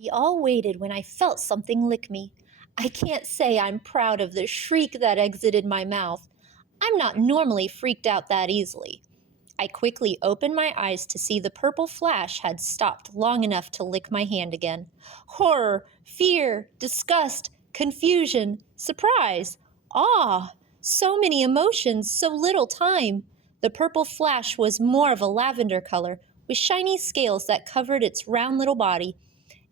We all waited when I felt something lick me. I can't say I'm proud of the shriek that exited my mouth. I'm not normally freaked out that easily. I quickly opened my eyes to see the purple flash had stopped long enough to lick my hand again. Horror, fear, disgust, confusion, surprise, awe. So many emotions, so little time. The purple flash was more of a lavender color, with shiny scales that covered its round little body.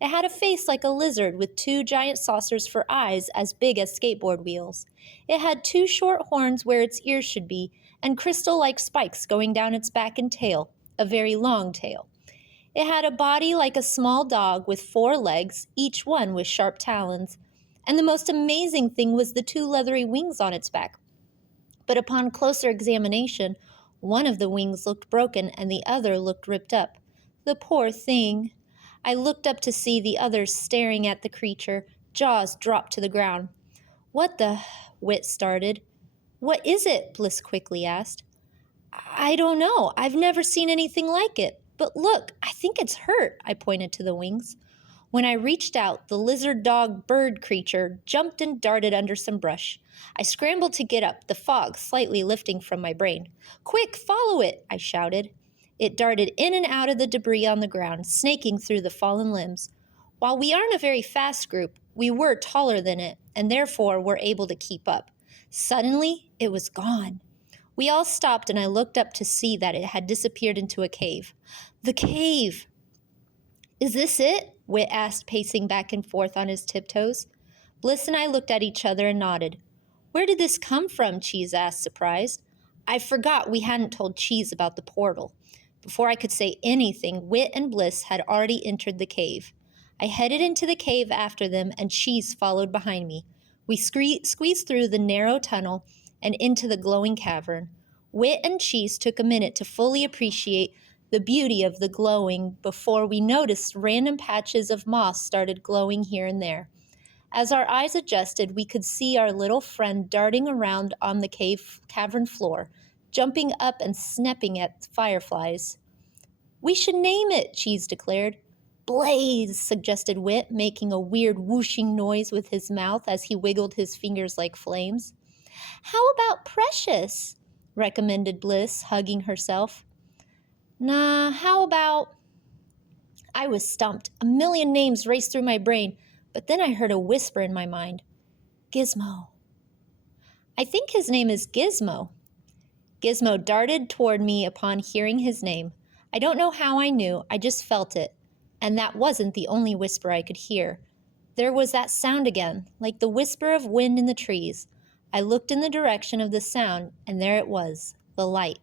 It had a face like a lizard with two giant saucers for eyes as big as skateboard wheels. It had two short horns where its ears should be, and crystal-like spikes going down its back and tail, a very long tail. It had a body like a small dog with 4 legs, each one with sharp talons. And the most amazing thing was the 2 leathery wings on its back. But upon closer examination, one of the wings looked broken and the other looked ripped up. The poor thing! I looked up to see the others staring at the creature, jaws dropped to the ground. "What the—" Wit started. "What is it?" Bliss quickly asked. "I don't know. I've never seen anything like it. But look, I think it's hurt," I pointed to the wings. When I reached out, the lizard dog bird creature jumped and darted under some brush. I scrambled to get up, the fog slightly lifting from my brain. "Quick, follow it!" I shouted. It darted in and out of the debris on the ground, snaking through the fallen limbs. While we aren't a very fast group, we were taller than it, and therefore were able to keep up. Suddenly, it was gone. We all stopped, and I looked up to see that it had disappeared into a cave. The cave! "Is this it?" Wit asked, pacing back and forth on his tiptoes. Bliss and I looked at each other and nodded. "Where did this come from?" Cheese asked, surprised. I forgot we hadn't told Cheese about the portal. Before I could say anything, Wit and Bliss had already entered the cave. I headed into the cave after them, and Cheese followed behind me. We squeezed through the narrow tunnel and into the glowing cavern. Wit and Cheese took a minute to fully appreciate the beauty of the glowing before we noticed random patches of moss started glowing here and there. As our eyes adjusted, we could see our little friend darting around on the cavern floor, jumping up and snapping at fireflies. "We should name it," Cheese declared. "Blaze," suggested Wit, making a weird whooshing noise with his mouth as he wiggled his fingers like flames. "How about Precious?" recommended Bliss, hugging herself. "Nah, how about—" I was stumped. A million names raced through my brain, but then I heard a whisper in my mind. "Gizmo." "I think his name is Gizmo." Gizmo darted toward me upon hearing his name. I don't know how I knew, I just felt it. And that wasn't the only whisper I could hear. There was that sound again, like the whisper of wind in the trees. I looked in the direction of the sound, and there it was, the light.